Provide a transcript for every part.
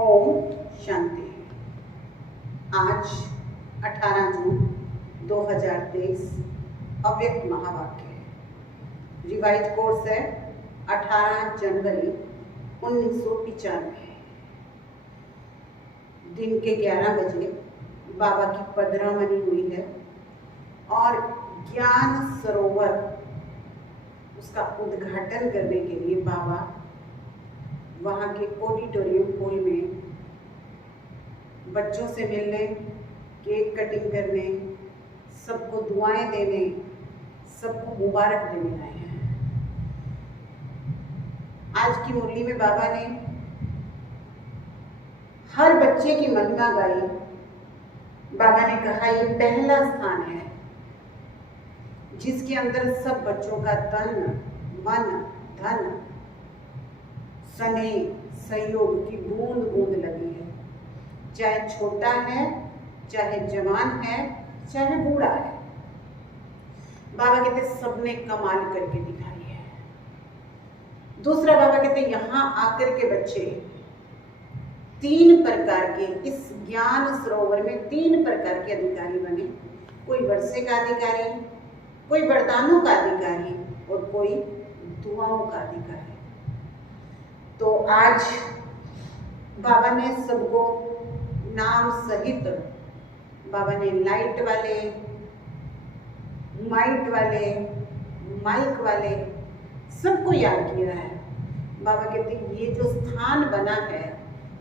ओम शांति। आज 18 जून 2023 अव्यक्त महावाक्य है। रिवाइज कोर्स है 18 जनवरी 1995। दिन के 11 बजे बाबा की पधरामनी हुई है और ज्ञान सरोवर उसका उद्घाटन करने के लिए बाबा वहाँ के ऑडिटोरियम हॉल में बच्चों से मिलने, केक कटिंग करने, सबको दुआएं देने, सबको मुबारक देने आए हैं। आज की मुरली में बाबा ने हर बच्चे की महिमा गाई। बाबा ने कहा ये पहला स्थान है जिसके अंदर सब बच्चों का तन, मन, धन, स्नेह, सहयोग की बूंद बूंद लगी है। चाहे छोटा है, चाहे जवान है, चाहे बूढ़ा है। बाबा कहते सबने कमाल करके दिखाई है। दूसरा बाबा कहते यहाँ आकर के बच्चे 3 प्रकार के, इस ज्ञान सरोवर में 3 प्रकार के अधिकारी बने। कोई वर्षे का अधिकारी, कोई वरदानों का अधिकारी और कोई दुआओं का अधिकारी। तो आज बाबा ने सबको नाम सहित, बाबा ने लाइट वाले, माइट वाले, माइक वाले सबको याद किया है। बाबा कहते हैं ये जो स्थान बना है,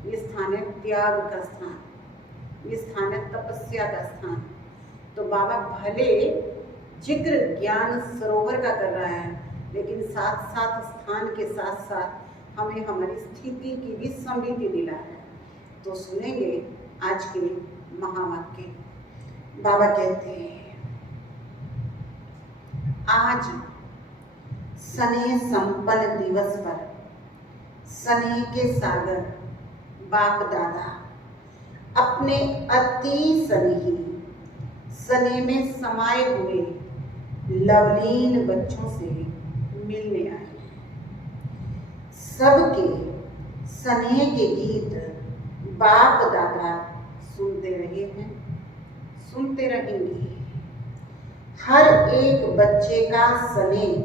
ये स्थान है त्याग का स्थान, ये स्थान है तपस्या का स्थान। तो बाबा भले जिक्र ज्ञान सरोवर का कर रहा है, लेकिन साथ साथ स्थान के साथ साथ हमें हमारी स्थिति की भी समृद्धि दिला है। तो सुनेंगे आज के महावाक्य। बाबा कहते हैं आज स्नेह संपन्न दिवस पर स्नेह के सागर बाप दादा अपने अति स्नेही, स्नेह में समाये हुए लवलीन बच्चों से मिलने आए। सबके स्नेह के गीत बाप दादा सुनते रहे हैं, सुनते रहेंगे। हर एक बच्चे का स्नेह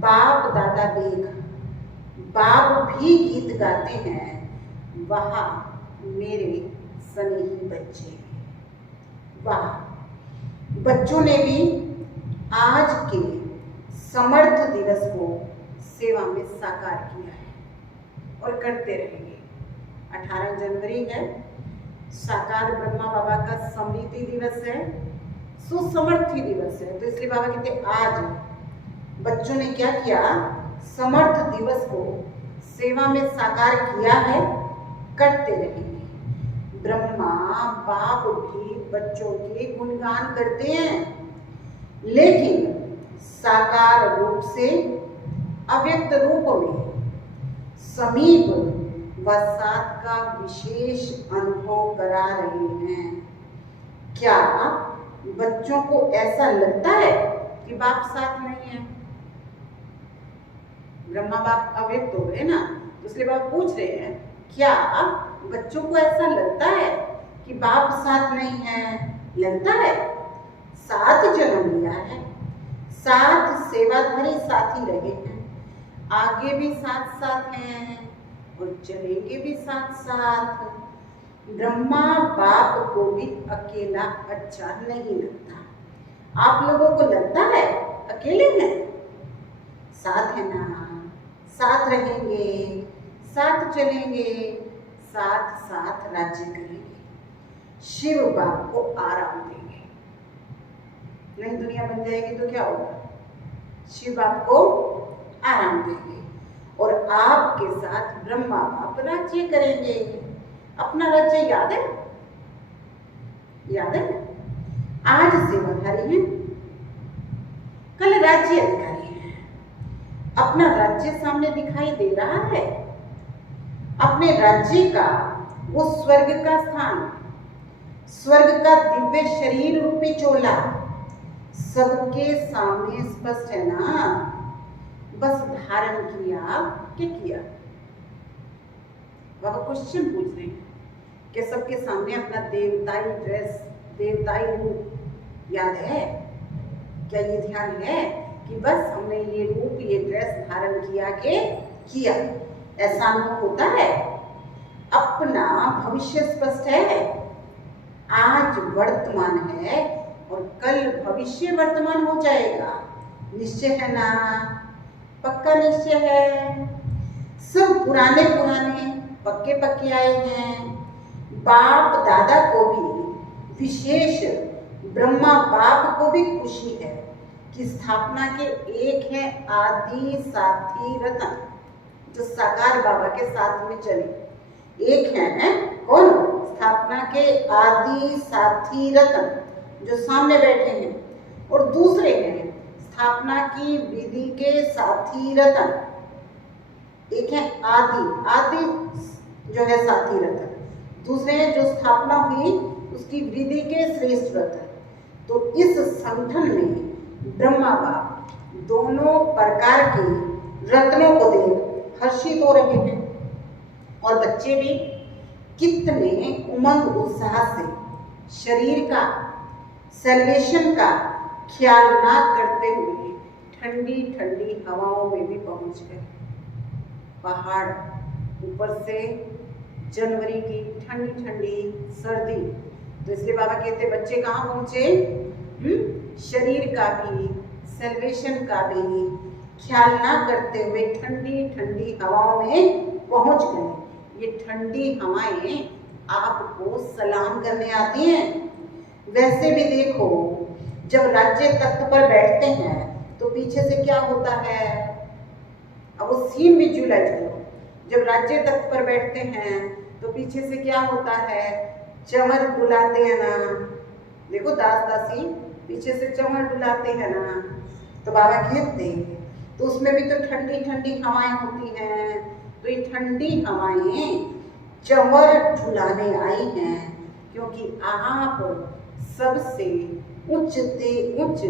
बाप दादा देख बाप भी गीत गाते हैं। वाह मेरे स्नेही बच्चे, वाह। बच्चों ने भी आज के समर्थ दिवस को सेवा में साकार किया है और करते रहेंगे। 18 जनवरी है, साकार ब्रह्मा बाबा का समृद्धि दिवस है, सुसमर्थी दिवस है। तो इसलिए बाबा कहते आज बच्चों ने क्या किया, समर्थ दिवस को सेवा में साकार किया है, करते रहेंगे। ब्रह्मा बाप भी बच्चों के गुणगान करते हैं, लेकिन साकार रूप से, अव्यक्त रूप में समीप व साथ का विशेष अनुभव करा रहे हैं। क्या बच्चों को ऐसा लगता है कि बाप साथ नहीं है? ब्रह्मा बाप अव्यक्त हो गए ना, तो इसलिए बाप पूछ रहे हैं क्या बच्चों को ऐसा लगता है कि बाप साथ नहीं है? लगता है। साथ जन्म लिया है, साथ सेवाधारी साथी रहे हैं, आगे भी साथ साथ हैं और चलेंगे भी साथ साथ। ब्रह्मा बाप को भी अकेला अच्छा नहीं लगता। आप लोगों को लगता है अकेले हैं? साथ है ना, साथ रहेंगे, साथ चलेंगे, साथ साथ राज्य करेंगे। शिव बाप को आराम देंगे। नहीं दुनिया बन जाएगी तो क्या होगा? शिव बाप को आराम देंगे और आपके साथ ब्रह्मा बाप राज्य करेंगे। अपना राज्य याद है? याद है? आज सेवाधारी हैं, कल राज्य अधिकारी हैं। अपना राज्य सामने दिखाई दे रहा है। अपने राज्य का वो स्वर्ग का स्थान, स्वर्ग का दिव्य शरीर रूपी चोला सबके सामने स्पष्ट है ना? बस धारण किया कि किया। बाबा क्वेश्चन पूछ रहे हैं कि सबके सामने अपना देवताई ड्रेस, देवताई रूप याद है? क्या ये ध्यान है कि बस हमने ये रूप, ये ड्रेस धारण किया, ऐसा अनुभव होता है? अपना भविष्य स्पष्ट है, आज वर्तमान है और कल भविष्य वर्तमान हो जाएगा, निश्चय है ना? पक्का निश्चय है। सब पुराने पक्के आए हैं। बाप दादा को भी, विशेष ब्रह्मा बाप को भी खुशी है कि स्थापना के एक है आदि साथी रतन, जो साकार बाबा के साथ में चले। एक है कौन? स्थापना के आदि साथी रतन, जो सामने बैठे हैं, और दूसरे हैं स्थापना की विधि के साथी रतन। एक है आदि जो है साथी रतन, दूसरे हैं जो स्थापना हुई उसकी विधि के श्रेष्ठ रतन। तो इस संगठन में ब्रह्मा बाप दोनों प्रकार के रत्नों को देख हर्षित हो रहे हैं, और बच्चे भी कितने उमंग उत्साह से शरीर का, सेलिब्रेशन का ख्याल ना करते हुए ठंडी ठंडी हवाओं में भी पहुंच गए। पहाड़ ऊपर से जनवरी की ठंडी ठंडी सर्दी, तो इसलिए बाबा कहते बच्चे कहाँ पहुंचे? शरीर का भी, सेलिब्रेशन का भी ख्याल ना करते हुए ठंडी ठंडी हवाओं में पहुंच गए। ये ठंडी हवाएं आपको सलाम करने आती हैं। वैसे भी देखो, जब राज्य तख्त पर बैठते हैं तो पीछे से क्या होता है? अब वो सीन विजुअलाइज करो। जब राज्य तख्त पर बैठते हैं तो पीछे से क्या होता है? चंवर डुलाते हैं ना। देखो दास दासी पीछे से चंवर डुलाते हैं ना। तो बाबा कहते तो उसमें भी तो ठंडी ठंडी हवाएं होती हैं। तो ये ठंडी हवाएं चंवर डुलाने आई हैं, क्योंकि आप सबसे उच्च से उच्च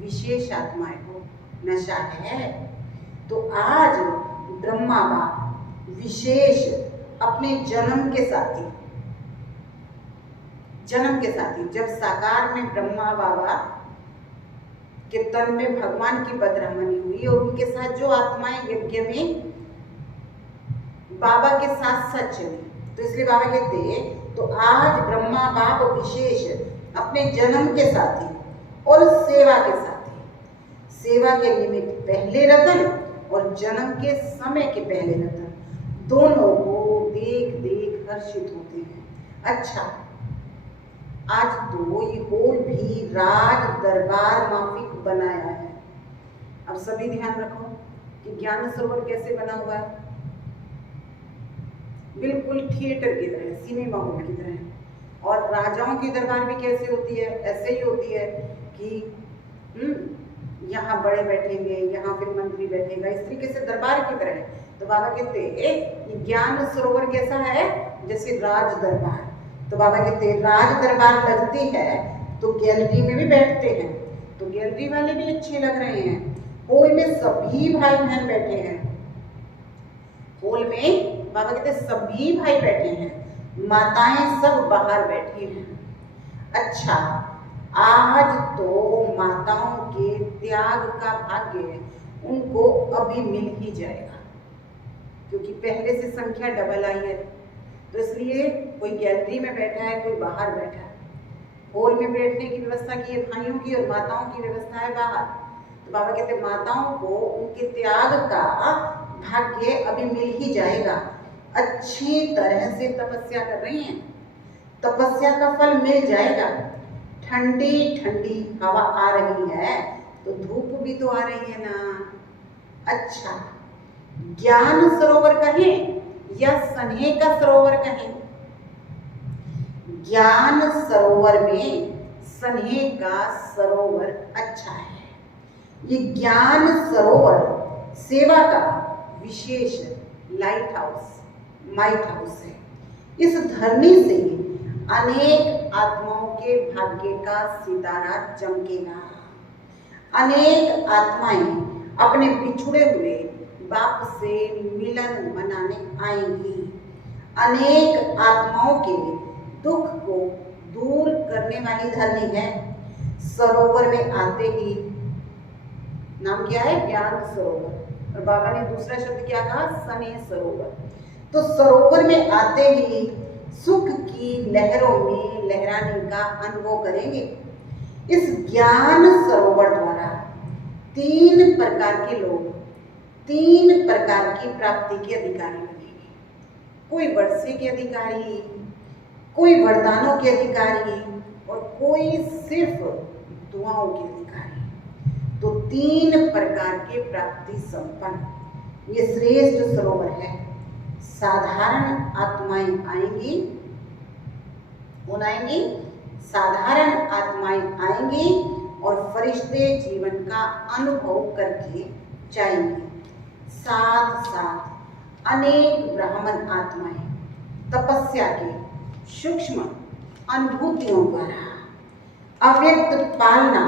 विशेष आत्माएं हो। नशा है तो आज ब्रह्मा बाप विशेष अपने जन्म के साथी, जब साकार में ब्रह्मा बाबा के तन में भगवान की बदरहमनी हुई और उनके साथ जो आत्माएं यज्ञ में बाबा के साथ चली, तो इसलिए बाबा कहते तो आज ब्रह्मा बाप विशेष अपने जन्म के साथी और सेवा के साथी, सेवा के निमित्त पहले रतन और जन्म के समय के पहले रतन, दोनों को देख देख हर्षित होते हैं। अच्छा, आज तो ये होल भी राज दरबार माफिक बनाया है। अब सभी ध्यान रखो कि ज्ञान सरोवर कैसे बना हुआ है? बिल्कुल थिएटर की तरह, सिनेमा हॉल की तरह। और राजाओं की दरबार भी कैसे होती है? ऐसे ही होती है कि यहाँ बड़े बैठेंगे, यहाँ फिर मंत्री बैठेगा, इस तरीके से दरबार की तरह है। तो बाबा कहते ये ज्ञान सरोवर कैसा है? जैसे राज दरबार। तो बाबा कहते राज दरबार लगती है तो गैलरी में भी बैठते हैं, तो गैलरी वाले भी अच्छे लग रहे हैं। हॉल में सभी भाई बहन बैठे हैं। हॉल में बाबा कहते सभी भाई बैठे हैं, माताएं सब बाहर बैठी हैं। अच्छा, आज तो माताओं के त्याग का भाग्य उनको अभी मिल ही जाएगा, क्योंकि पहले से संख्या डबल आई है। तो इसलिए कोई गैलरी में बैठा है, कोई बाहर बैठा है। हॉल में बैठने की व्यवस्था की है भाइयों की, और माताओं की व्यवस्था है बाहर। तो बाबा कहते माताओं को उनके त्याग का भाग्य अभी मिल ही जाएगा। अच्छी तरह से तपस्या कर रही हैं, तपस्या का फल मिल जाएगा। ठंडी ठंडी हवा आ रही है तो धूप भी तो आ रही है ना। अच्छा, ज्ञान सरोवर कहें या स्नेह का सरोवर कहें? ज्ञान सरोवर में स्नेह का सरोवर अच्छा है। ये ज्ञान सरोवर सेवा का विशेष लाइट हाउस, माइट हाउस है। इस धरनी से अनेक आत्माओं के भाग्य का सितारा चमकेगा। अनेक आत्माएं अपने बिछुड़े हुए बाप से मिलन मनाने आएंगी। अनेक आत्माओं के दुख को दूर करने वाली धरनी है। सरोवर में आते ही, नाम क्या है? ज्ञान सरोवर, और बाबा ने दूसरा शब्द क्या कहा? स्नेह सरोवर। तो सरोवर में आते ही सुख की लहरों में लहराने का अनुभव करेंगे। इस ज्ञान सरोवर द्वारा 3 प्रकार के लोग 3 प्रकार की प्राप्ति के अधिकारी बनेंगे। कोई वर्षे के अधिकारी, कोई वरदानों के अधिकारी, और कोई सिर्फ दुआओं के अधिकारी। तो 3 प्रकार के प्राप्ति संपन्न ये श्रेष्ठ सरोवर है। साधारण आत्माएं आएंगी, कौन आएंगी? साधारण आत्माएं आएंगी और फरिश्ते जीवन का अनुभव करके जाएंगे। साथ साथ अनेक ब्राह्मण आत्माएं तपस्या के सूक्ष्म अनुभूतियों द्वारा अव्यक्त पालना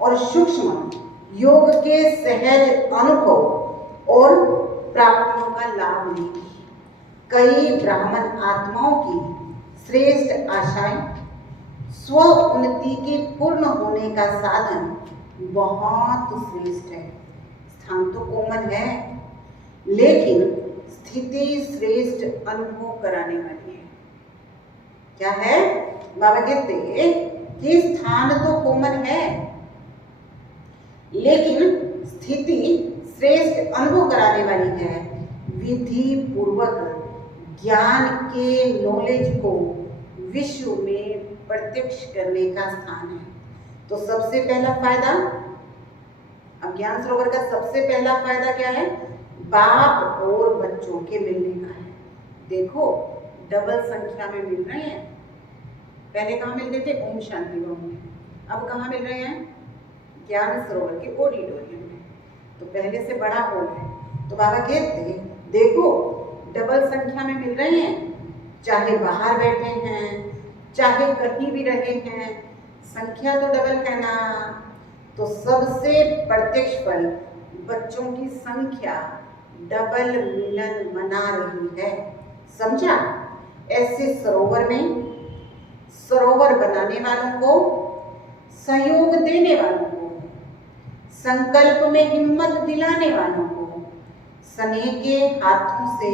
और सूक्ष्म योग के सहज अनुभव और प्राप्तियों का लाभ लेंगे। कई ब्राह्मण आत्माओं की श्रेष्ठ आशाएं स्व उन्नति के पूर्ण होने का साधन बहुत श्रेष्ठ है। स्थान तो कोमल है, लेकिन स्थिति श्रेष्ठ अनुभव कराने वाली है। क्या है? बाबा कहते कि स्थान तो कोमल है, लेकिन स्थिति श्रेष्ठ अनुभव कराने वाली है। विधि पूर्वक ज्ञान के नॉलेज को विश्व में प्रत्यक्ष करने का स्थान है। तो सबसे पहला फायदा, अब ज्ञान सरोवर का सबसे पहला फायदा क्या है? बाप और बच्चों के मिलने का है। देखो, डबल संख्या में मिल रहे हैं। पहले कहाँ मिलते थे? ओम शांति भवन में। अब कहाँ मिल रहे हैं? ज्ञान सरोवर के ऑडिटोरियम में। तो पहले से बड़ा हॉल है। तो बाबा कहते देखो, डबल संख्या में मिल रहे हैं। चाहे बाहर बैठे हैं, चाहे कहीं भी रहे हैं, संख्या तो डबल है ना। तो सबसे प्रत्यक्ष फल बच्चों की संख्या डबल मिलन मना रही है। समझा? ऐसे सरोवर में सरोवर बनाने वालों को, सहयोग देने वालों को, संकल्प में हिम्मत दिलाने वालों को, स्नेह के हाथों से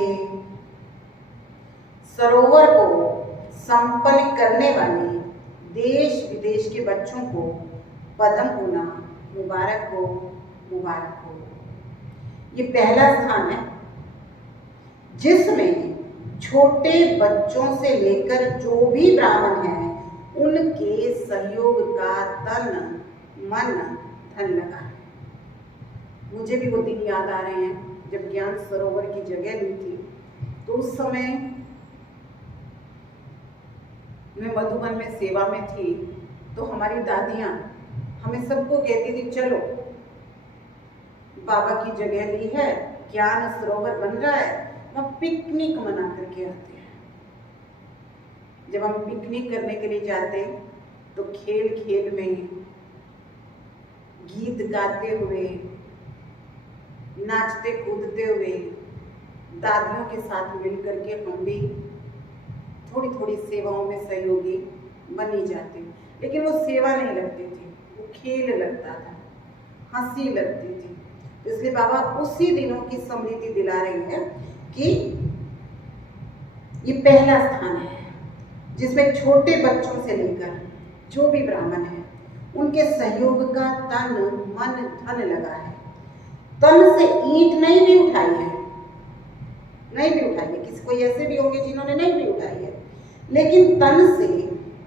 सरोवर को संपन्न करने वाले देश विदेश के बच्चों को पदम होना मुबारक हो, मुबारक हो। ये पहला स्थान है जिसमें छोटे बच्चों से लेकर जो भी ब्राह्मण हैं उनके सहयोग का तन मन धन लगा है। मुझे भी वो दिन याद आ रहे हैं जब ज्ञान सरोवर की जगह ली थी। तो उस समय मैं मधुबन में सेवा में थी। तो हमारी दादियाँ हमें सबको कहती थी, चलो बाबा की जगह ली है, ज्ञान सरोवर बन रहा है, वहाँ पिकनिक मना करके आते हैं। जब हम पिकनिक करने के लिए जाते तो खेल खेल में गीत गाते हुए, नाचते कूदते हुए दादियों के साथ मिलकर के हम भी थोड़ी थोड़ी सेवाओं में सहयोगी बनी जाते। लेकिन वो सेवा नहीं लगती थी, वो खेल लगता था, हंसी लगती थी। तो इसलिए बाबा उसी दिनों की स्मृति दिला रही है कि ये पहला स्थान है जिसमें छोटे बच्चों से लेकर जो भी ब्राह्मण है उनके सहयोग का तन मन धन लगा है। तन से ईंट नहीं भी उठाई है, नहीं भी उठाई है। किसी कोई ऐसे भी होंगे जिन्होंने नहीं भी उठाई है, लेकिन तन से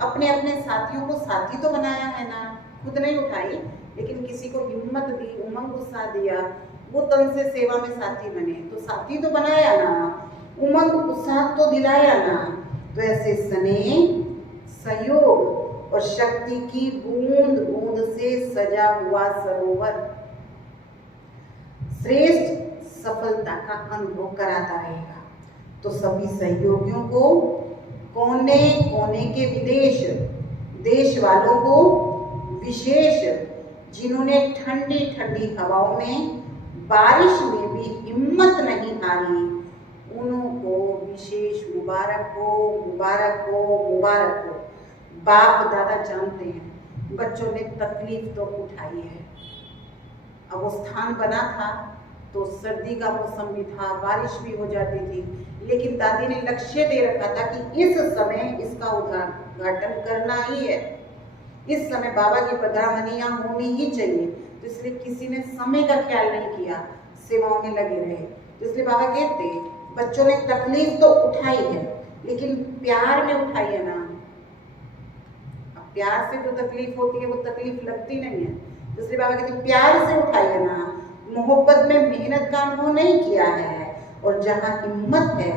अपने अपने साथियों को साथी तो बनाया है ना। खुद नहीं उठाई, लेकिन किसी को हिम्मत दी, उमंग उत्साह दिया, वो तन से सेवा में साथी बने। तो साथी तो बनाया ना, उमंग उत्साह तो दिलाया ना। तो ऐसे स्नेह, सहयोग और शक्ति की बूंद बूंद से सजा हुआ सरोवर श्रेष्ठ सफलता का अनुभव कराता रहेगा। तो सभी सहयोगियों को, कोने कोने के विदेश देश वालों को विशेष, जिन्होंने ठंडी ठंडी हवाओं में बारिश में भी हिम्मत नहीं हारी, उनको विशेष मुबारक हो, मुबारक हो, मुबारक हो। बाप दादा जानते हैं बच्चों ने तकलीफ तो उठाई है। अब वो स्थान बना था तो सर्दी का मौसम भी था, बारिश भी हो जाती थी, लेकिन दादी ने लक्ष्य दे रखा था कि इस समय इसका उद्घाटन करना ही है, इस समय बाबा की पधरामनियां होनी ही चाहिए। तो इसलिए किसी ने समय का ख्याल नहीं किया, सेवाओं में लगे रहे। तो इसलिए बाबा कहते बच्चों ने तकलीफ तो उठाई है, लेकिन प्यार में उठाई है ना। अब प्यार से जो तकलीफ होती है वो तकलीफ लगती नहीं है। तो इसलिए बाबा कहते प्यार से उठाई है ना, मोहब्बत में मेहनत काम वो नहीं किया है। और जहाँ हिम्मत है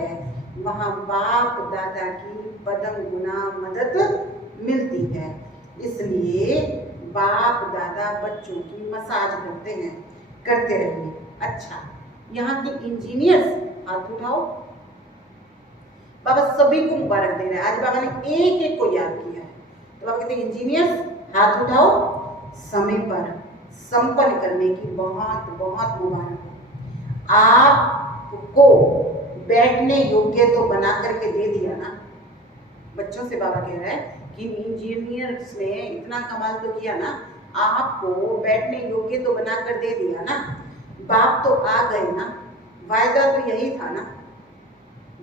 वहाँ बाप दादा की पदम गुना मदद मिलती है। इसलिए बाप दादा बच्चों की मसाज करते हैं, करते रहिए। अच्छा, यहाँ के इंजीनियर्स हाथ उठाओ। बाबा सभी को मुबारक दे रहे हैं। आज बाबा ने एक एक को याद किया है। तो बाबा कहते हैं इंजीनियर्स हाथ उठाओ, समय पर संपन्न करने की बहुत बहुत मुबारक। आपको बैठने योग्य तो बना करके दे दिया ना। बच्चों से बाबा कह रहा है कि इंजीनियर्स ने इतना कमाल तो किया ना, आपको बैठने योग्य तो बनाकर दे दिया ना। बाप तो आ गए ना, वायदा तो यही था ना।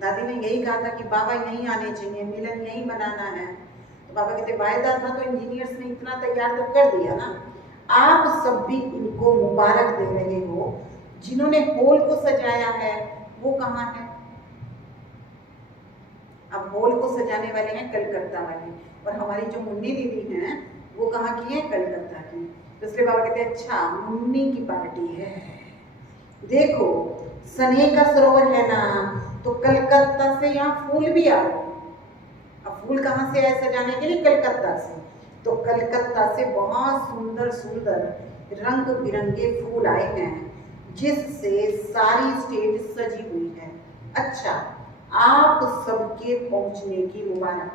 दादी ने यही कहा था कि बाबा यहीं आने चाहिए, मिलन यहीं बनाना है। तो बाबा कहते वायदा था तो इंजीनियर्स ने इतना तैयार तो कर दिया ना। आप सब भी इनको मुबारक दे रहे हो। जिन्होंने हॉल को सजाया है वो कहाँ है? अब हॉल को सजाने वाले हैं कलकत्ता वाले, और हमारी जो मुन्नी दीदी हैं वो कहाँ की है? कलकत्ता की। तो इसलिए बाबा कहते हैं अच्छा मुन्नी की पार्टी है। देखो स्नेह का सरोवर है ना, तो कलकत्ता से यहाँ फूल भी आ गए। अब फूल कहाँ से आए सजाने के लिए? कलकत्ता से। तो कलकत्ता से बहुत सुंदर सुंदर रंग बिरंगे फूल आए हैं, जिससे सारी स्टेज सजी हुई है। अच्छा, आप सबके पहुंचने की मुबारक,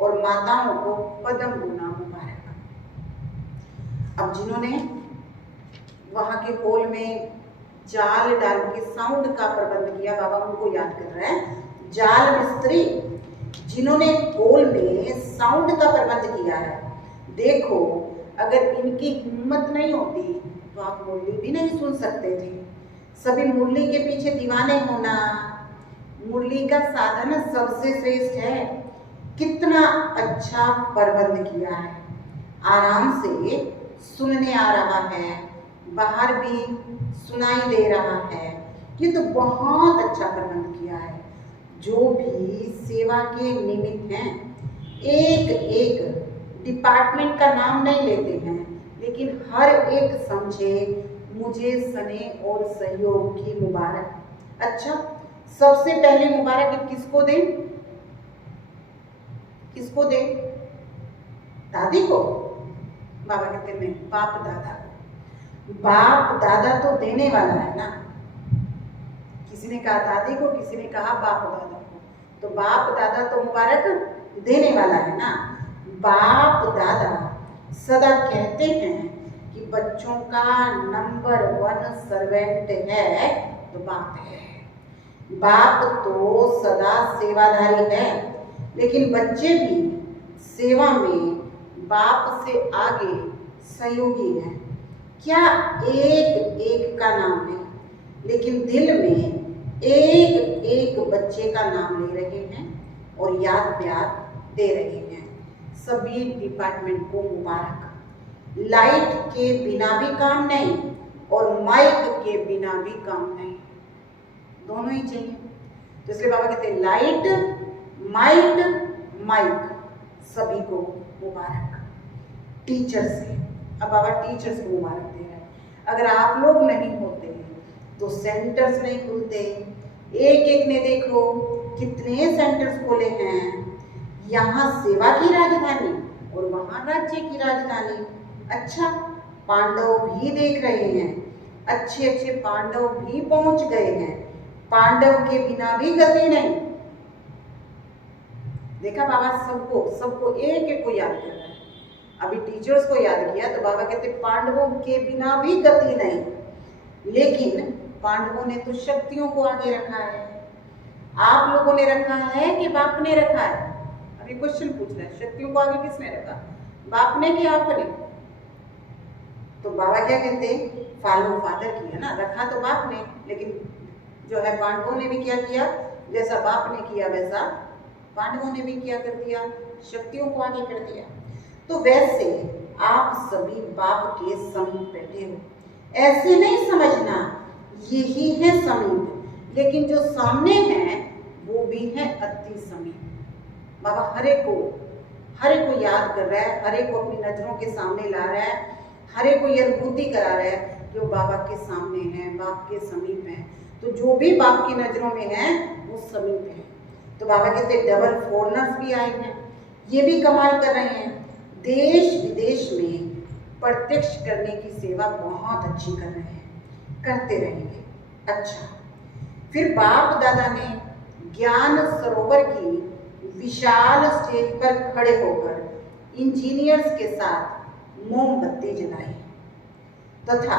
और माताओं को पदम गुना मुबारक। अब जिन्होंने वहां के हॉल में जाल डाल के साउंड का प्रबंध किया, बाबा उनको याद कर रहे हैं। जाल मिस्त्री जिन्होंने हॉल में साउंड का प्रबंध किया है। देखो अगर इनकी हिम्मत नहीं होती तो आप मुरली भी नहीं सुन सकते थे। सभी मुरली के पीछे दीवाने होना, मुरली का साधन सबसे श्रेष्ठ है। कितना अच्छा प्रबंध किया है, आराम से सुनने आ रहा है, बाहर भी सुनाई दे रहा है। ये तो बहुत अच्छा प्रबंध किया है। जो भी सेवा के निमित्त हैं, एक एक डिपार्टमेंट का नाम नहीं लेते हैं, लेकिन हर एक समझे मुझे स्नेह और सहयोग की मुबारक। अच्छा, सबसे पहले मुबारक किसको दें? किसको दें? दादी को? बाबा कहते नहीं, बाप दादा को। बाप दादा तो देने वाला है ना। किसी ने कहा दादी को, किसी ने कहा बाप दादा को। तो बाप दादा तो मुबारक देने वाला है ना। बाप दादा सदा कहते हैं कि बच्चों का नंबर 1 सर्वेंट है तो बाप है। बाप तो सदा सेवाधारी है, लेकिन बच्चे भी सेवा में बाप से आगे सहयोगी हैं। क्या एक एक का नाम है, लेकिन दिल में एक एक बच्चे का नाम ले रहे हैं और याद प्यार दे रहे हैं। सभी डिपार्टमेंट को मुबारक। लाइट के बिना भी काम नहीं और माइक के बिना भी काम नहीं, दोनों ही चाहिए। तो इसलिए बाबा कहते हैं लाइट माइक सभी को मुबारक। टीचर से, अब बाबा टीचर्स को मुबारक दे रहे हैं। अगर आप लोग नहीं होते तो सेंटर्स नहीं खुलते। एक एक ने देखो कितने सेंटर्स खोले हैं। यहाँ सेवा की राजधानी और वहाँ राज्य की राजधानी। अच्छा, पांडव भी देख रहे हैं, अच्छे अच्छे पांडव भी पहुंच गए हैं। पांडव के बिना भी गति नहीं। देखा बाबा सबको एक एक को याद कर रहा है। अभी टीचर्स को याद किया तो बाबा कहते पांडवों के बिना भी गति नहीं, लेकिन पांडवों ने तो शक्तियों को आगे रखा है। आप लोगों ने रखा है कि बाप ने रखा है? अभी क्वेश्चन पूछ रहे हैं, शक्तियों को आगे किसने रखा, बाप ने कि आपने? तो बाबा क्या कहते हैं, फॉलो फादर की है ना, रखा तो बाप ने, लेकिन जो है पांडवों ने भी क्या किया, जैसा बाप ने किया वैसा पांडवों ने भी क्या कर दिया, शक्तियों को आगे कर दिया। तो वैसे आप सभी बाप के समीप बैठे हो, ऐसे नहीं समझना यही है समीप, लेकिन जो सामने है वो भी है अति समीप। बाबा हर एक को याद कर रहा है, हर एक को अपनी नजरों के सामने ला रहा है, हर एक को ये अनुभूति करा रहा है कि वो बाबा के सामने है, बाप के समीप है। तो जो भी बाप की नजरों में है वो समीप है। तो बाबा कहते डबल फॉरनर्स भी आए हैं, ये भी कमाल कर रहे हैं, देश विदेश में प्रत्यक्ष करने की सेवा बहुत अच्छी कर रहे हैं, करते रहेंगे। अच्छा, फिर बाप दादा ने ज्ञान सरोवर की विशाल स्टेज पर खड़े होकर इंजीनियर्स के साथ मोमबत्ती जलाई तथा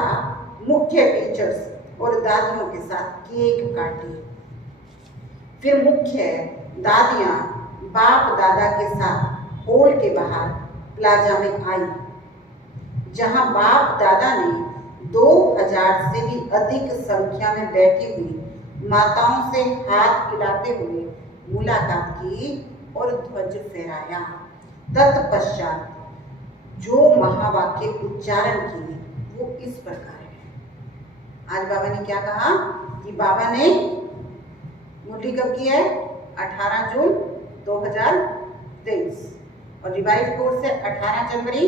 मुख्य टीचर्स और दादियों के साथ केक काटी। फिर मुख्य दादियां बाप दादा के साथ हॉल के बाहर प्लाजा में आई, जहां बाप दादा ने 2000 से भी अधिक संख्या में बैठी हुई माताओं से हाथ हिलाते हुए मुलाकात की और ध्वज फहराया। तत्पश्चात जो महावाक्य उच्चारण किए वो इस प्रकार है। आज बाबा ने क्या कहा कि बाबा ने मुरली कब की है, 18 जून 2023 और रिवाइज कोर्स से 18 जनवरी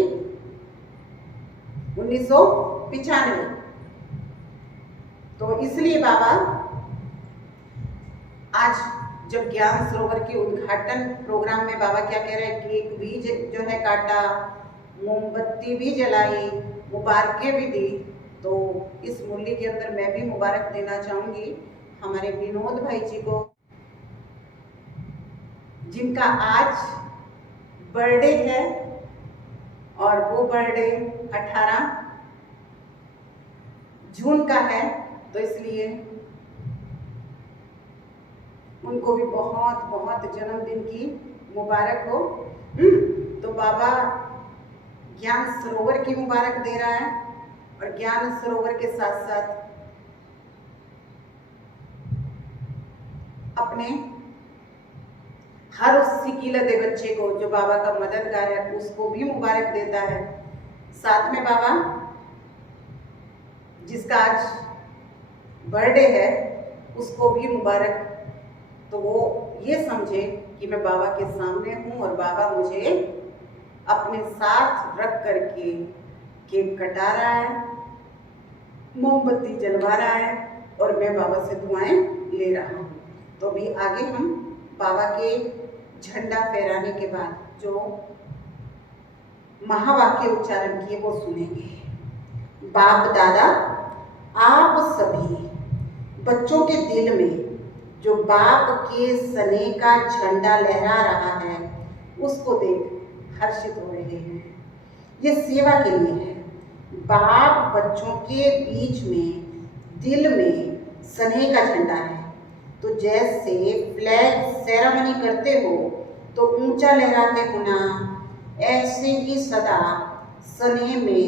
1995। तो इसलिए बाबा आज जब ज्ञान सरोवर के उद्घाटन प्रोग्राम में बाबा क्या कह रहे हैं, केक भी जो है काटा, मोमबत्ती भी जलाई, मुबारकें भी दी। तो इस मुरली के अंदर मैं भी मुबारक देना चाहूंगी हमारे विनोद भाई जी को, जिनका आज बर्थडे है और वो बर्थडे 18 जून का है। तो इसलिए उनको भी बहुत बहुत जन्मदिन की मुबारक हो। तो बाबा ज्ञान सरोवर की मुबारक दे रहा है और ज्ञान सरोवर के साथ साथ अपने हर उस सिकीलदे बच्चे को जो बाबा का मददगार है उसको भी मुबारक देता है। साथ में बाबा जिसका आज बर्थडे है उसको भी मुबारक। तो वो ये समझे कि मैं बाबा के सामने हूँ और बाबा मुझे अपने साथ रख करके केक कटा रहा है, मोमबत्ती जलवा रहा है और मैं बाबा से दुआएं ले रहा हूँ। तो अभी आगे हम बाबा के झंडा फहराने के बाद जो महावाक्य उच्चारण किए वो सुनेंगे। बाप दादा, आप सभी बच्चों के दिल में जो बाप के स्नेह का झंडा लहरा रहा है उसको देख हर्षित हो रहे हैं। ये सेवा के लिए है। बाप बच्चों के बीच में दिल में स्नेह का झंडा है। तो जैसे फ्लैग सेरेमनी करते हो तो ऊंचा लहराते हो ना, ऐसे ही सदा स्नेह में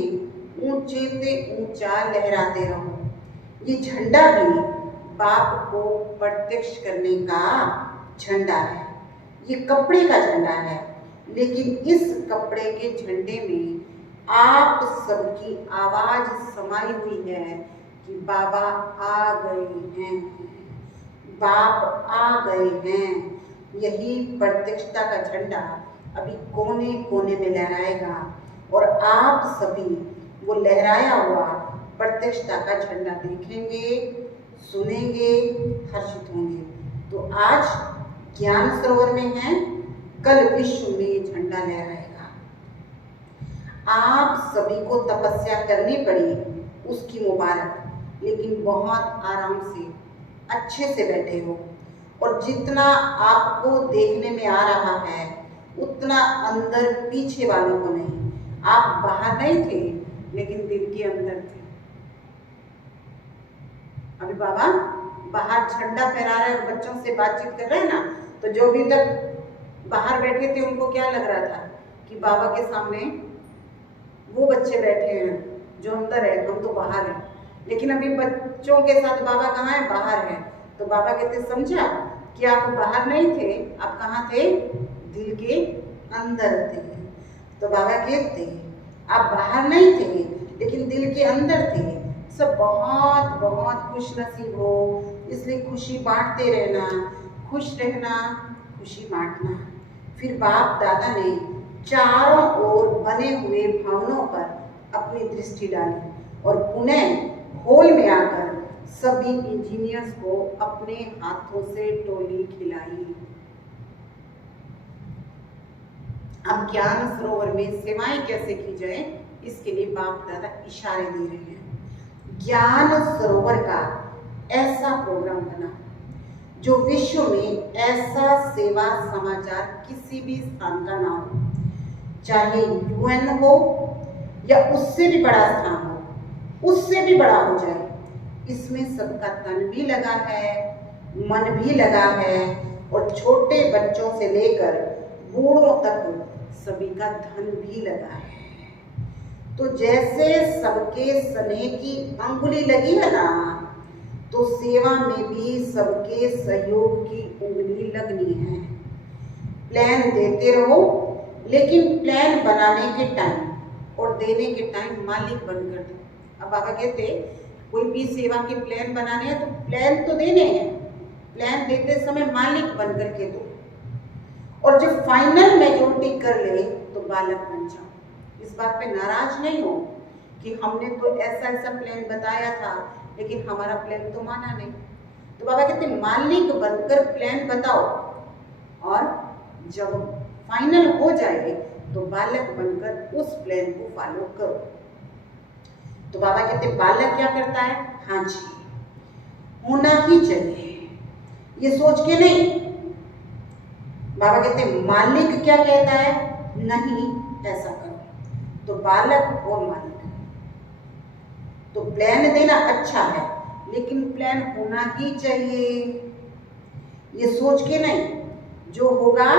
ऊंचे से ऊंचा लहराते रहो। ये झंडा भी बाप को प्रत्यक्ष करने का झंडा है। ये कपड़े का झंडा है, लेकिन इस कपड़े के झंडे में आप सबकी आवाज समाई हुई है कि बाबा आ गए हैं, बाप आ गए हैं। यही प्रत्यक्षता का झंडा अभी कोने कोने में लहराएगा और आप सभी वो लहराया हुआ प्रत्यक्षता का झंडा देखेंगे, सुनेंगे, हर्षित होंगे। तो आज ज्ञान सरोवर में है, कल विश्व में ये झंडा लहराएगा। आप सभी को तपस्या करनी पड़ी उसकी मुबारक, लेकिन बहुत आराम से अच्छे से बैठे हो और जितना आपको देखने में आ रहा है उतना अंदर पीछे वालों को नहीं। आप बाहर नहीं थे लेकिन दिल के अंदर थे। अभी बाबा बाहर झंडा फहरा रहे हैं और बच्चों से बातचीत कर रहे हैं ना, तो जो भी तक बाहर बैठे थे उनको क्या लग रहा था कि बाबा के सामने वो बच्चे बैठे हैं जो अंदर है, हम तो बाहर हैं। लेकिन अभी बच्चों के साथ बाबा कहाँ है? बाहर है। तो बाबा कहते समझा कि आप बाहर नहीं थे, आप कहाँ थे? दिल के अंदर थे। तो बाबा कहते आप बाहर नहीं थे लेकिन दिल के अंदर थे। सब बहुत बहुत खुश नसीब हो, इसलिए खुशी बांटते रहना, खुश रहना, खुशी बांटना। फिर बाप दादा ने चारों ओर बने हुए भवनों पर अपनी दृष्टि डाली और पुनः हॉल में आकर सभी इंजीनियर्स को अपने हाथों से टोली खिलाई। अब ज्ञान सरोवर में सेवाएं कैसे की जाए, इसके लिए बाप दादा इशारे दे रहे हैं। ज्ञान सरोवर का ऐसा प्रोग्राम बना जो विश्व में ऐसा सेवा समाचार किसी भी स्थान का ना हो, चाहे यूएन हो या उससे भी बड़ा स्थान हो, उससे भी बड़ा हो जाए। इसमें सबका तन भी लगा है, मन भी लगा है और छोटे बच्चों से लेकर बूढ़ों तक सभी का धन भी लगा है। तो जैसे सबके स्नेह की अंगुली लगी है ना, तो सेवा में भी सबके सहयोग की उंगली लगनी है। प्लान देते रहो, लेकिन प्लान बनाने के टाइम और देने के टाइम मालिक बनकर दो। अब बाबा कहते कोई भी सेवा के प्लान बनाने हैं तो प्लान तो देने हैं, प्लान देते समय मालिक बनकर के दो, और जब फाइनल मेजॉरिटी कर ले तो बालक बन जाओ। इस बात पे नाराज नहीं हो कि हमने तो ऐसा ऐसा प्लान बताया था लेकिन हमारा प्लान तो माना नहीं। तो बाबा कहते मालिक बनकर प्लान बताओ और जब फाइनल हो जाए तो बालक बनकर उस प्लान को फॉलो करो। तो बाबा कहते बालक क्या करता है? हाँ जी, होना ही चाहिए, ये सोच के नहीं। बाबा कहते मालिक क्या कहता है? नहीं, ऐसा करो। तो बालक और मालिक, तो प्लान देना अच्छा है लेकिन प्लान होना ही चाहिए, ये सोच के नहीं। जो होगा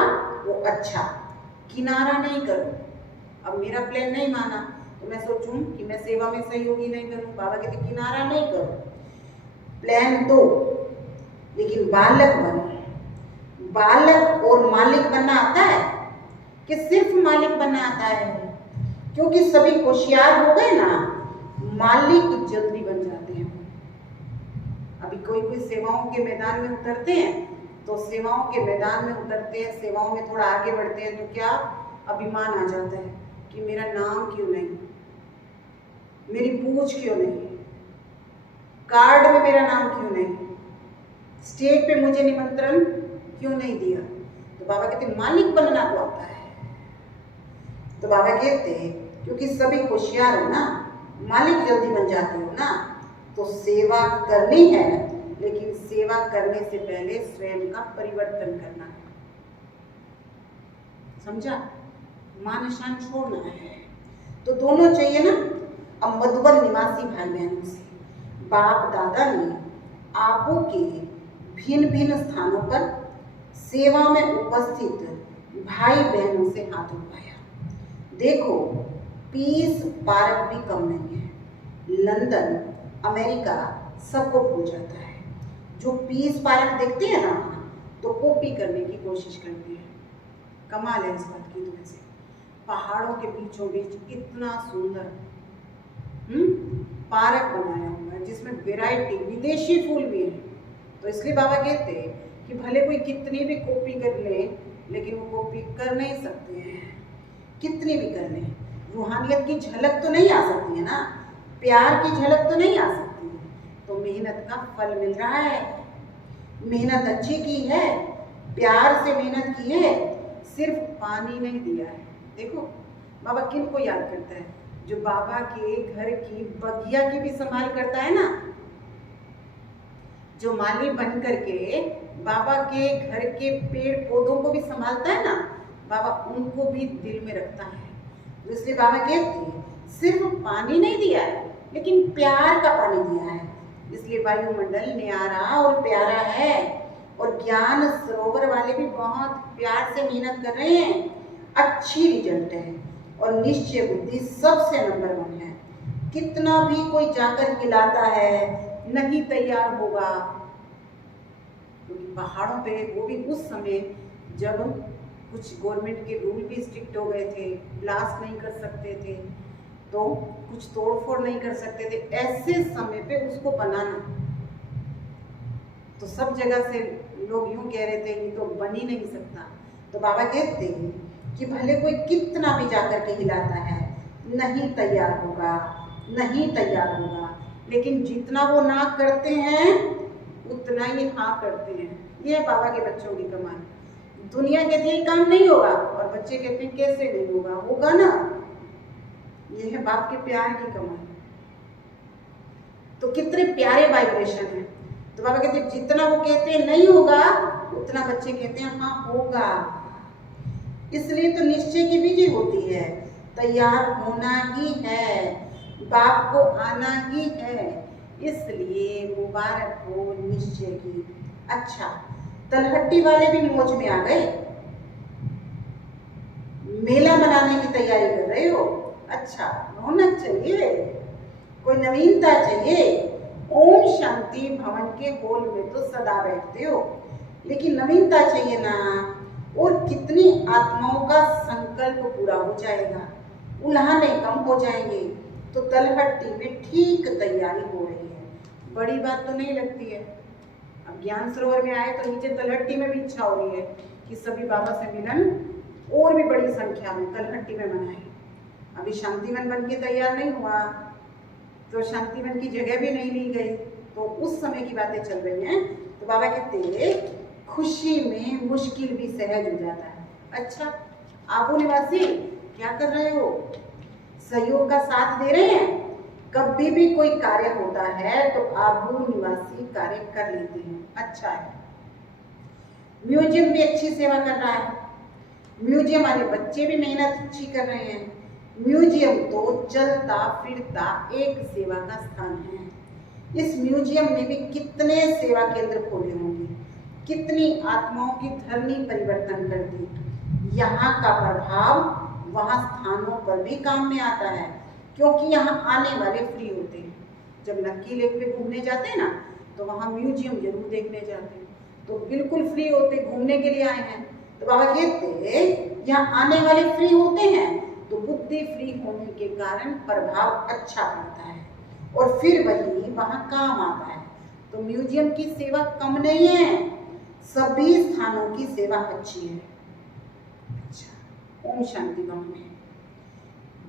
वो अच्छा, किनारा नहीं करो। अब मेरा प्लान नहीं माना तो मैं सोचूं कि मैं सेवा में सहयोगी नहीं करूं। बाबा कहते किनारा नहीं करो, प्लान दो लेकिन बालक बनो। बालक और मालिक बनना आता है कि सिर्फ मालिक बनना आता है? क्योंकि सभी होशियार हो गए ना, मालिक जल्दी बन जाते हैं। अभी कोई कोई सेवाओं के मैदान में उतरते हैं तो सेवाओं के मैदान में उतरते हैं, सेवाओं में थोड़ा आगे बढ़ते हैं तो क्या अभिमान आ जाता है कि मेरा नाम क्यों नहीं, मेरी पूछ क्यों नहीं, कार्ड में मेरा नाम क्यों नहीं, स्टेज पे मुझे निमंत्रण क्यों नहीं दिया। तो बाबा कहते मालिक बनना तो आता है। तो बाबा कहते क्योंकि सभी होशियार हो ना, मालिक जल्दी बन जाते हो ना, तो सेवा करनी है लेकिन सेवा करने से पहले स्वयं का परिवर्तन करना है। समझा? मान शान छोड़ना है। तो दोनों चाहिए ना। अब मधुबन निवासी भाई बहनों से बाप दादा ने आपो के भिन्न भिन्न स्थानों पर सेवा में उपस्थित भाई बहनों से हाथ उठाया। देखो, पीस पार्क भी कम नहीं है। लंदन, अमेरिका सबको भूल जाता है। जो पीस पार्क देखते हैं ना, तो कॉपी करने की कोशिश करते हैं। कमाल है इस बात की। तो वैसे पहाड़ों के बीचों बीच इतना सुंदर पार्क बनाया हुआ है जिसमें वैरायटी विदेशी फूल भी है। तो इसलिए बाबा कहते हैं कि भले कोई कितनी भी कॉपी कर ले लेकिन वो कॉपी कर नहीं सकते हैं। कितनी भी कर ले, रूहानियत की झलक तो नहीं आ सकती है ना, प्यार की झलक तो नहीं आ सकती है। तो मेहनत का फल मिल रहा है। मेहनत अच्छी की है, प्यार से मेहनत की है, सिर्फ पानी नहीं दिया है। देखो बाबा किन को याद करता है? जो बाबा के घर की बगिया की भी संभाल करता है ना, जो माली बन करके बाबा के घर के पेड़ पौधों को भी संभालता है ना, बाबा उनको भी दिल में रखता है। तो इसलिए बाबा कहते हैं सिर्फ पानी नहीं दिया है लेकिन प्यार का पानी दिया है। इसलिए वायुमंडल न्यारा और प्यारा है। और ज्ञान सरोवर वाले भी बहुत प्यार से मेहनत कर रहे हैं, अच्छी रिजल्ट है। और निश्चय बुद्धि सबसे नंबर 1 है। कितना भी कोई जाकर खिलाता है नहीं तैयार होगा, क्योंकि पहाड़ों पे वो भी उस समय जब कुछ गवर्नमेंट के रूल भी स्ट्रिक्ट हो गए थे, ब्लास्ट नहीं कर सकते थे, तो कुछ तोड़फोड़ नहीं कर सकते थे, ऐसे समय पे उसको बनाना, तो सब जगह से लोग यूं कह रहे थे ये तो बन ही नहीं सकता। तो बाबा कहते हैं कि भले कोई कितना भी जाकर के हिलाता है नहीं तैयार होगा, नहीं तैयार होगा, लेकिन जितना वो ना करते हैं उतना ही हाँ करते हैं। ये है बाबा के बच्चों की कमाल। दुनिया कहती है काम नहीं होगा और बच्चे कहते हैं कैसे नहीं होगा, होगा ना। ये है बाप के प्यार की कमाल। तो कितने प्यारे वाइब्रेशन है। तो बाबा कहते हैं जितना वो कहते हैं नहीं होगा उतना बच्चे कहते हैं हाँ होगा। इसलिए तो निश्चय की विजय होती है, तैयार होना ही है, बाप को आना ही है। इसलिए मुबारक हो निश्चय की। अच्छा, तलहट्टी वाले भी मौज में आ गए, मेला मनाने की तैयारी कर रहे हो। अच्छा, रौनक चाहिए, कोई नवीनता चाहिए। ओम शांति भवन के हॉल में तो सदा बैठते हो, लेकिन नवीनता चाहिए ना। और कितनी आत्माओं का संकल्प पूरा हो जाएगा, उल्हाने कम हो जाएंगे। तो तलहट्टी में ठीक तैयारी हो रही है, बड़ी बात तो नहीं लगती है। अब ज्ञान सरोवर में आए तो नीचे तलहट्टी में भी इच्छा हो रही है कि सभी बाबा से मिलन और भी बड़ी संख्या में तलहट्टी में मनाएं। अभी शांतिवन बन के तैयार नहीं हुआ, तो शांतिवन की जगह भी नहीं ली गई, तो उस समय की बातें चल रही हैं। तो बाबा कहते हैं खुशी में मुश्किल भी सहज हो जाता है। अच्छा, आबू निवासी क्या कर रहे हो? सहयोग का साथ दे रहे हैं। कभी भी कोई कार्य होता है तो आबू निवासी कार्य कर लेते हैं, अच्छा है। म्यूजियम भी अच्छी सेवा कर रहा है, म्यूजियम वाले बच्चे भी मेहनत अच्छी कर रहे हैं। म्यूजियम तो चलता फिरता एक सेवा का स्थान है। इस म्यूजियम में भी कितने सेवा केंद्र खोले होंगे, कितनी आत्माओं की धरनी परिवर्तन कर दी। यहाँ का प्रभाव वहाँ स्थानों पर भी काम में आता है, क्योंकि यहाँ आने वाले फ्री होते हैं। जब नक्की लेक पे घूमने जाते हैं ना, तो वहाँ म्यूजियम जरूर देखने जाते हैं, तो बिल्कुल फ्री होते, घूमने के लिए आए हैं। तो बाबा कहते हैं यहाँ आने वाले फ्री होते हैं, तो बुद्धि फ्री होने के कारण प्रभाव अच्छा पड़ता है और फिर वही वहाँ काम आता है। तो म्यूजियम की सेवा कम नहीं है, सभी स्थानों की सेवा अच्छी है। अच्छा, ओम शांति भवन में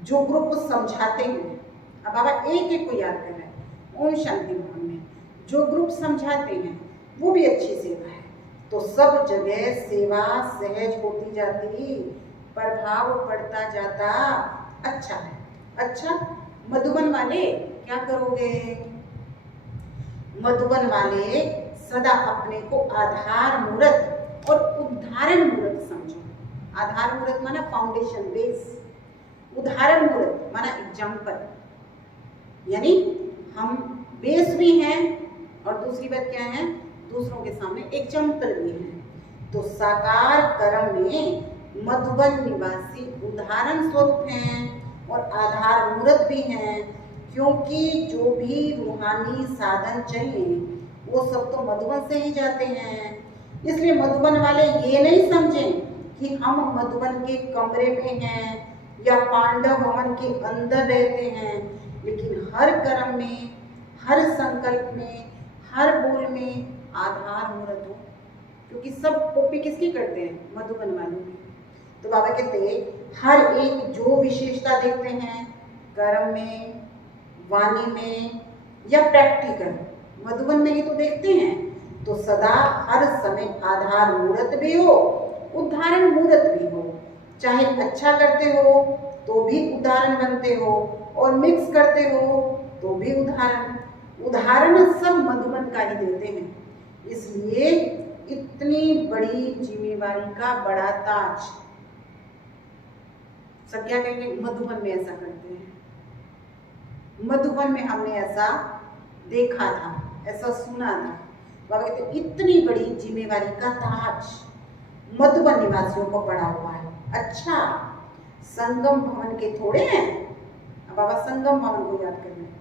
जो ग्रुप समझाते हैं, अब बाबा एक एक को याद कर रहे हैं। ओम शांति भवन में जो ग्रुप समझाते हैं वो भी अच्छी सेवा है, तो सब जगह सेवा सहज होती जाती, प्रभाव पड़ता जाता। अच्छा है। अच्छा, मधुबन वाले क्या करोगे? मधुबन वाले सदा अपने को आधार मूर्त और उदाहरण मूर्त समझो। आधार मूर्त माना फाउंडेशन बेस, उदाहरण मूर्त माना एग्जाम्पल, यानी हम बेस भी हैं और दूसरी बात क्या है, दूसरों के सामने एग्जाम्पल भी हैं। तो साकार कर्म में मधुबन निवासी उदाहरण स्वरूप हैं और आधार मूर्त भी हैं, क्योंकि जो भी रूहानी साधन चाहिए वो सब तो मधुबन से ही जाते हैं। इसलिए मधुबन वाले ये नहीं समझें कि हम मधुबन के कमरे में हैं या पांडव भवन के अंदर रहते हैं, लेकिन हर कर्म में, हर संकल्प में, हर बोल में आधार मूर्त हो, क्योंकि सब कॉपी किसकी करते हैं? मधुबन वालों की। तो बाबा कहते हैं हर एक जो विशेषता देखते हैं कर्म में, वाणी में या प्रैक्टिकल, मधुबन में ही तो देखते हैं। तो सदा हर समय आधार मूर्त भी हो, उदाहरण मूर्त भी हो। चाहे अच्छा करते हो तो भी उदाहरण बनते हो, और मिक्स करते हो तो भी उदाहरण। उदाहरण सब मधुबन का ही देते हैं। इसलिए इतनी बड़ी जिम्मेवारी का बड़ा ताज। सब क्या कहेंगे? मधुबन में ऐसा करते हैं, मधुबन में हमने ऐसा देखा था। ऐसा सुना था। बाबा कहते इतनी बड़ी जिम्मेवारी का ताज मधुबन निवासियों को पड़ा हुआ है। अच्छा, संगम भवन के थोड़े हैं। अब बाबा संगम भवन को याद कर रहे हैं।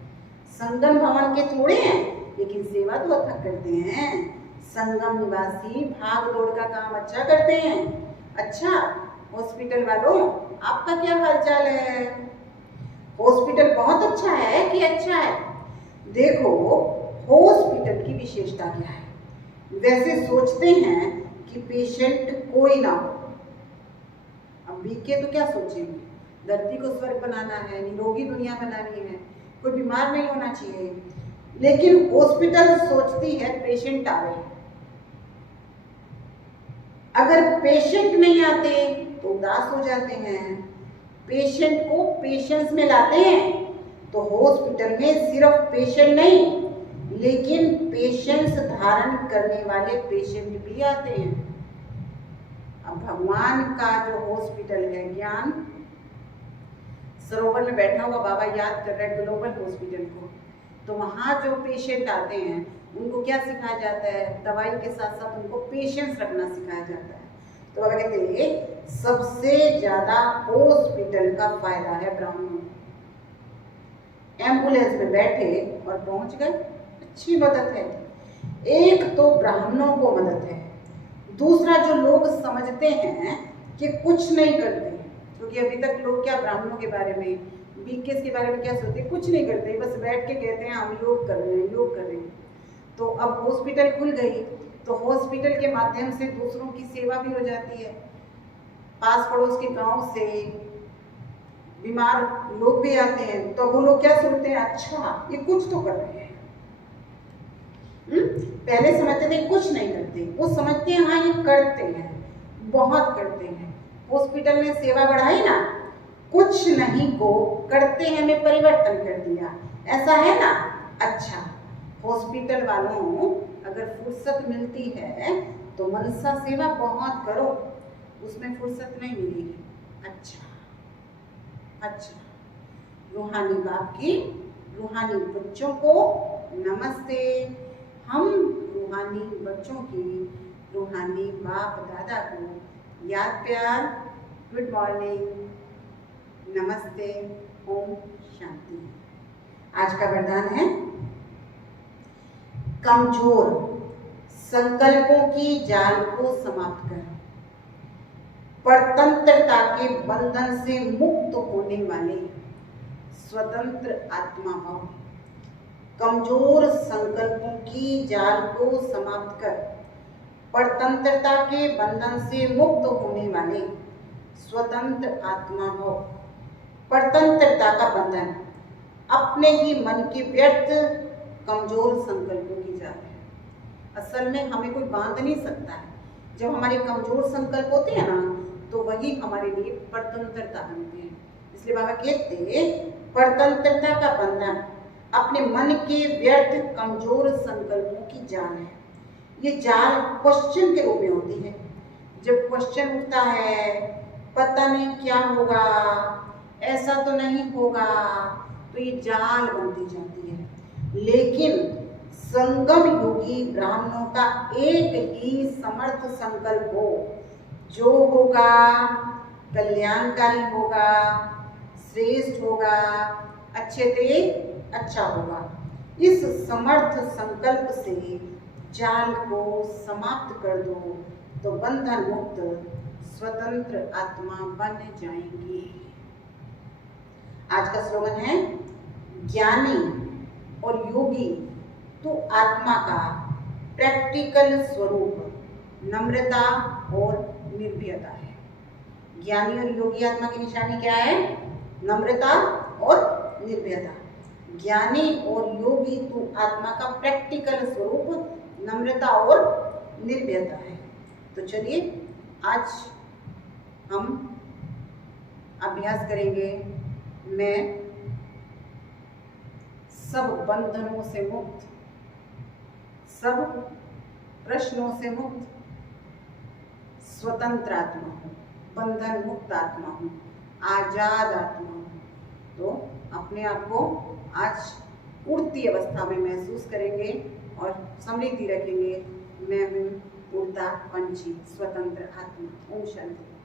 संगम भवन के थोड़े हैं, लेकिन सेवा तो अथक करते हैं। संगम निवासी भाग दौड़ का काम अच्छा करते हैं। अच्छा, हॉस्पिटल वालों आपका क्या हालचाल है? हॉस्पिटल बहुत अच्छा है कि अच्छा है? देखो, हॉस्पिटल की विशेषता क्या है? वैसे सोचते हैं कि पेशेंट कोई ना हो। अब बीके तो क्या सोचेंगे, धरती को स्वर्ग बनाना है, निरोगी दुनिया बनानी है, कोई बीमार नहीं होना चाहिए। लेकिन हॉस्पिटल सोचती है पेशेंट आवे। अगर पेशेंट नहीं आते तो उदास हो जाते हैं। पेशेंट को पेशेंस में लाते हैं। तो हॉस्पिटल में सिर्फ पेशेंट नहीं, लेकिन पेशेंस धारण करने वाले पेशेंट भी आते हैं। अब भगवान का जो हॉस्पिटल है, ज्ञान सरोवर में बैठा हुआ बाबा याद कर रहे हैं ग्लोबल हॉस्पिटल को। तो वहाँ जो पेशेंट आते हैं उनको क्या सिखाया जाता है? दवाई के साथ साथ उनको पेशेंस रखना सिखाया जाता है। तो बाबा कहते हैं सबसे ज्यादा हॉस्पिटल का फायदा है ब्राह्मणों। एम्बुलेंस में बैठे और पहुंच गए, अच्छी मदद है। एक तो ब्राह्मणों को मदद है, दूसरा जो लोग समझते हैं कि कुछ नहीं करते, क्योंकि अभी तक लोग क्या ब्राह्मणों के बारे में, बीकेस के बारे में क्या सोचते हैं? कुछ नहीं करते, बस बैठ के कहते हैं हम योग कर रहे हैं, योग कर रहे हैं। तो अब हॉस्पिटल खुल गई तो हॉस्पिटल के माध्यम से दूसरों की सेवा भी हो जाती है। पास पड़ोस के गांव से बीमार लोग भी आते हैं, तो वो लोग क्या सोचते हैं? अच्छा, ये कुछ तो कर रहे हैं। पहले समझते थे कुछ नहीं करते, वो समझते हैं हाँ ये करते हैं, बहुत करते हैं। हॉस्पिटल ने सेवा बढ़ाई ना, कुछ नहीं को करते हैं में परिवर्तन कर दिया, ऐसा है ना? अच्छा, हॉस्पिटल वालों अगर फुर्सत मिलती है तो मनसा सेवा बहुत करो, उसमें फुर्सत नहीं मिलेगी। अच्छा, रूहानी बाप की रूहानी बच्चों को नमस्ते। हम रूहानी बच्चों की रूहानी बाप दादा को याद प्यार, गुड मॉर्निंग, नमस्ते, ओम शांति। आज का वरदान है कमजोर संकल्पों की जाल को समाप्त कर परतंत्रता के बंधन से मुक्त होने वाले स्वतंत्र आत्मा भव। कमजोर संकल्पों की जाल को समाप्त कर परतंत्रता के बंधन से मुक्त होने वाले स्वतंत्र आत्मा भव। परतंत्रता का बंधन अपने ही मन के व्यर्थ कमजोर संकल्पों की जाल है। असल में हमें कोई बांध नहीं सकता है। जब हमारे कमजोर संकल्प होते हैं ना, तो वही हमारे लिए परतंत्रता बनते हैं। इसलिए बाबा कहते हैं परतंत्रता का बंधन अपने मन के व्यर्थ कमजोर संकल्पों की जाल है। ये जाल क्वेश्चन के रूप में होती है। जब क्वेश्चन उठता है, पता नहीं क्या होगा, ऐसा तो नहीं होगा, तो ये जाल बनती जाती है। लेकिन संगम योगी ब्राह्मणों का एक ही समर्थ संकल्प हो, जो होगा कल्याणकारी होगा, श्रेष्ठ होगा, अच्छे से अच्छा होगा। इस समर्थ संकल्प से जाल को समाप्त कर दो तो बंधन मुक्त स्वतंत्र आत्मा बन जाएंगी। आज का स्लोगन है ज्ञानी और योगी तो आत्मा का प्रैक्टिकल स्वरूप नम्रता और निर्भयता है। ज्ञानी और योगी आत्मा की निशानी क्या है? नम्रता और निर्भयता। ज्ञानी और योगी तो आत्मा का प्रैक्टिकल स्वरूप नम्रता और निर्भयता है। तो चलिए आज हम अभ्यास करेंगे। मैं सब बंधनों से मुक्त, सब प्रश्नों से मुक्त स्वतंत्र आत्मा हूँ, बंधन मुक्त आत्मा हूँ, आजाद आत्मा हूँ। तो अपने आप को आज उड़ती अवस्था में महसूस करेंगे और समृद्धि रखेंगे। मैं हूँ उड़ता पंछी, स्वतंत्र आत्मा। ओम शांति।